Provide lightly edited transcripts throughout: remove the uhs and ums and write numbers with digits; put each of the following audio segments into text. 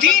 3,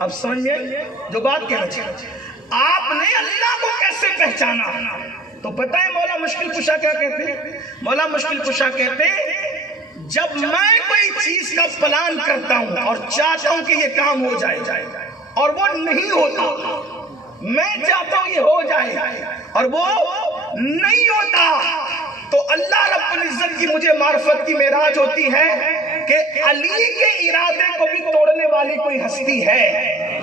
اب سمجھ میں جو بات کہنا چاہیے، آپ نے اللہ کو کیسے پہچانا؟ تو پتہ ہے مولا مشکل کشا کیا کہتے ہیں؟ مولا مشکل کشا کہتے ہیں جب میں کوئی چیز کا پلان کرتا ہوں اور چاہتا ہوں کہ یہ کام ہو جائے اور وہ نہیں ہوتا، میں چاہتا ہوں یہ ہو جائے اور وہ نہیں ہوتا، تو اللہ رب العزت کی مجھے معرفت کی معراج ہوتی ہے کہ علی کے ارادے کو بھی توڑنے والی کوئی ہستی ہے،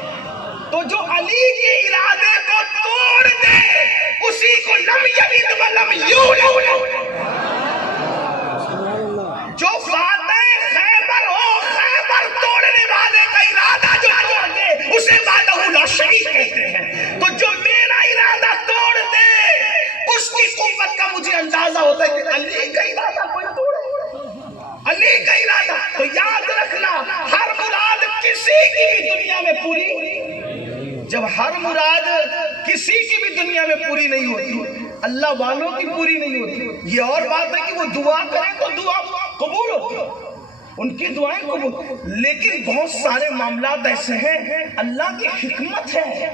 تو جو علی کے ارادے کو توڑ دے اسی کو لم یلد ولم یولد، جو فاتح خیبر ہو، خیبر توڑنے والے کا ارادہ جو توڑ دے اسے وحدہ لا شریک کہتے ہیں، تو جو میرا ارادہ توڑ دے اس کی قوت کا مجھے اندازہ ہوتا ہے کہ علی کا ارادہ کوئی توڑے، علی کا ارادہ، تو یاد رکھنا ہر مراد کسی کی بھی دنیا میں پوری، جب ہر مراد کسی کی بھی دنیا میں پوری نہیں ہوتی، اللہ والوں کی پوری نہیں ہوتی، یہ اور بات ہے کہ وہ دعا کریں تو دعا قبول ہوتی، ان کی دعائیں قبول، لیکن بہت سارے معاملات ایسے ہیں اللہ کی حکمت ہے،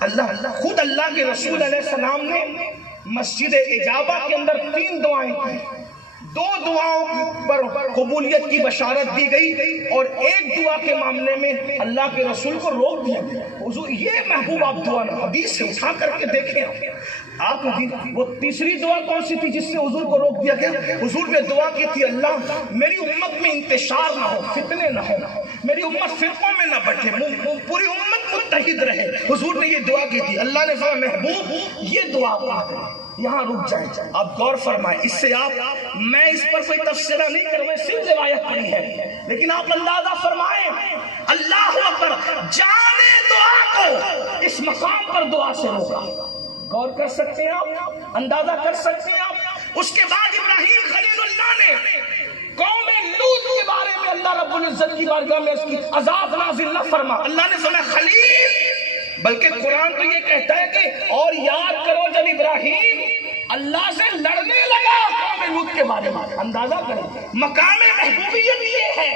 اللہ خود اللہ کے رسول علیہ السلام نے مسجد اجابہ کے اندر 3 دعائیں کی، 2 دعاؤں پر قبولیت کی بشارت دی گئی اور ایک دعا کے معاملے میں اللہ کے رسول کو روک دیا گیا۔ حضور یہ محبوب آپ دعا حدیث سے اٹھا کر کے دیکھیں آپ، وہ تیسری دعا کون سی تھی جس سے حضور کو روک دیا گیا؟ حضور نے دعا کی تھی اللہ میری امت میں انتشار نہ ہو، فتنے نہ ہو، میری امت فرقوں میں نہ بٹے، پوری امت متحد رہے، حضور نے یہ دعا کی تھی۔ اللہ نے فرمایا محبوب یہ دعا یہاں رک جائے، آپ غور فرمائیں، اس سے آپ، میں اس پر کوئی تفسیرہ نہیں کر رہا، صرف روایت پڑھی ہے، لیکن آپ اندازہ فرمائیں اللہ اکبر، جانے دعا کو اس مقام پر دعا سے روکا، غور کر سکتے ہیں آپ، اندازہ کر سکتے ہیں آپ۔ اس کے بعد ابراہیم خلیل اللہ نے قوم لوط کے بارے میں اللہ رب العزت کی بارگاہ میں اس کی عذاب نازل نہ فرما، اللہ نے فرمایا خلیل، بلکہ قرآن تو یہ کہتا ہے کہ اور یاد کرو جب ابراہیم اللہ سے لڑنے لگا قوم لوط کے بارے میں، اندازہ کریں مقام محبوبیت یہ ہے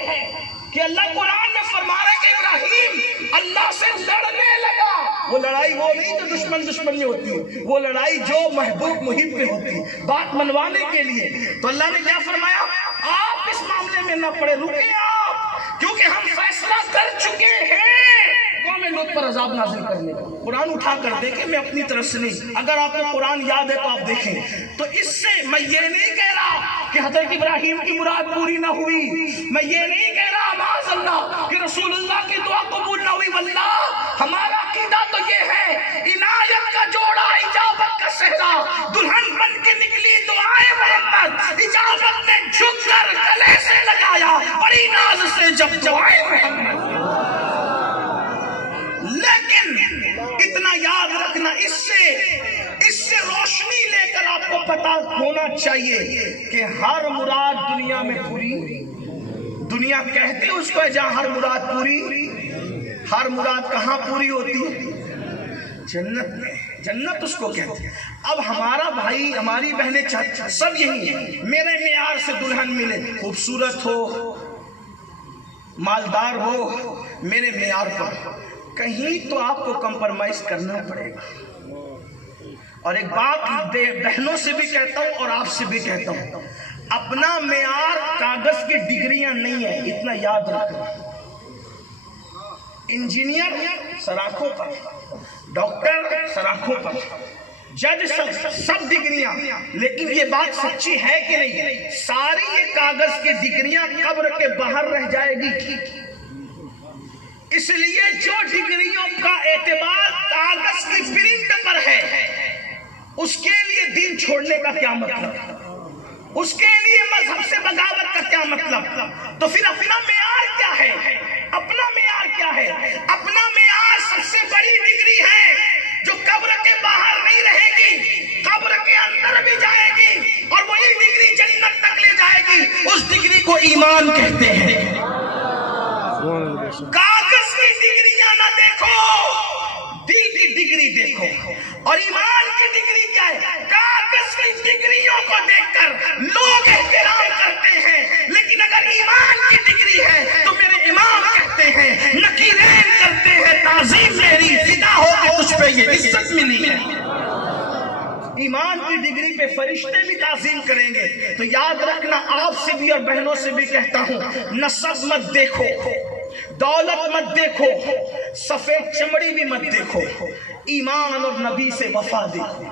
کہ اللہ قرآن میں فرما رہا ہے کہ ابراہیم اللہ سے لڑنے لگا، وہ لڑائی وہ نہیں جو دشمن میں ہوتی ہے، وہ لڑائی جو محبوب محب میں ہوتی ہے، بات منوانے کے لیے، تو اللہ نے کیا فرمایا آپ اس معاملے میں نہ پڑے، رکے آپ، کیونکہ ہم فیصلہ کر چکے ہیں قوم لوط پر عذاب نازل کرنے کا۔ قرآن اٹھا کر دیکھیں، میں اپنی طرف سے نہیں، اگر آپ کو قرآن یاد ہے تو آپ دیکھیں، تو اس سے میں یہ نہیں کہہ رہا کہ حضرت ابراہیم کی مراد پوری نہ ہوئی، میں یہ نہیں کہہ رہا معاذ اللہ کہ رسول اللہ کی دعا قبول نہ ہوئی، واللہ ہمارا عقیدہ تو یہ ہے عنایت کا جوڑا اجابت کا صحرا، دلہن بن کے نکلی دعائے محمد، اجابت نے جھک کر گلے سے لگایا بڑی ناز سے جب دعائے محمد، لیکن اتنا یاد رکھنا، اس سے روشنی لے کر آپ کو پتا ہونا چاہیے کہ ہر مراد دنیا میں پوری، دنیا کہتے اس کو جہاں ہر مراد پوری، ہر مراد کہاں پوری ہوتی ہے؟ جنت میں، جنت اس کو کہتے ہیں۔ اب ہمارا بھائی ہماری بہنیں چاچا سب یہی ہیں، میرے معیار سے دلہن ملے، خوبصورت ہو، مالدار ہو، میرے معیار پر، کہیں تو آپ کو کمپرمائز کرنا پڑے گا۔ اور ایک بات بہنوں سے بھی کہتا ہوں اور آپ سے بھی کہتا ہوں، اپنا معیار کاغذ کی ڈگریاں نہیں ہے، اتنا یاد رکھنا۔ انجینئر سراخوں پر، ڈاکٹر سراخوں پر، جج سب ڈگریاں، لیکن یہ بات سچی ہے کہ نہیں؟ ساری یہ کاغذ کی ڈگریاں قبر کے باہر رہ جائے گی، اس لیے جو ڈگریوں کا اعتبار کاغذ کی پرنٹ پر ہے، اس کے لیے دین چھوڑنے کا کیا مطلب؟ اس کے لیے مذہب سے بغاوت کا کیا مطلب؟ تو پھر اپنا معیار کیا ہے؟ اپنا معیار کیا ہے؟ اپنا معیار سب سے بڑی ڈگری ہے جو قبر کے باہر نہیں رہے گی، قبر کے اندر بھی جائے گی، اور وہی ڈگری جنت تک لے جائے گی، اس ڈگری کو ایمان کہتے ہیں۔ کاغذ کی ڈگریاں نہ دیکھو، دل کی ڈگری دیکھو، اور ایمان کی ڈگری کیا ہے؟ کاغذ کی ڈگریوں کو دیکھ کر لوگ احترام کرتے ہیں، لیکن اگر ایمان کی ڈگری ہے تو میرے امام کہتے ہیں نکیرین کرتے یہ عزت ملی ہے. ایمان کی ڈگری پہ فرشتے بھی تعظیم کریں گے. تو یاد رکھنا، آپ سے بھی اور بہنوں سے بھی کہتا ہوں، نسب مت دیکھو، دولت مت دیکھو، سفید چمڑی بھی مت دیکھو، ایمان اور نبی سے وفا دیکھو.